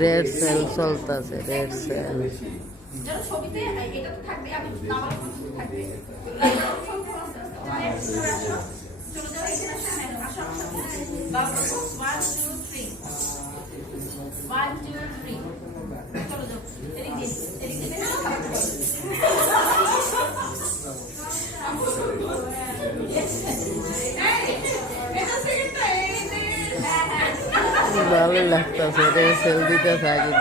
Red cell চলতেছে, red cell. ভালো লাগতেছে, রেড সেল দিতে থাকি।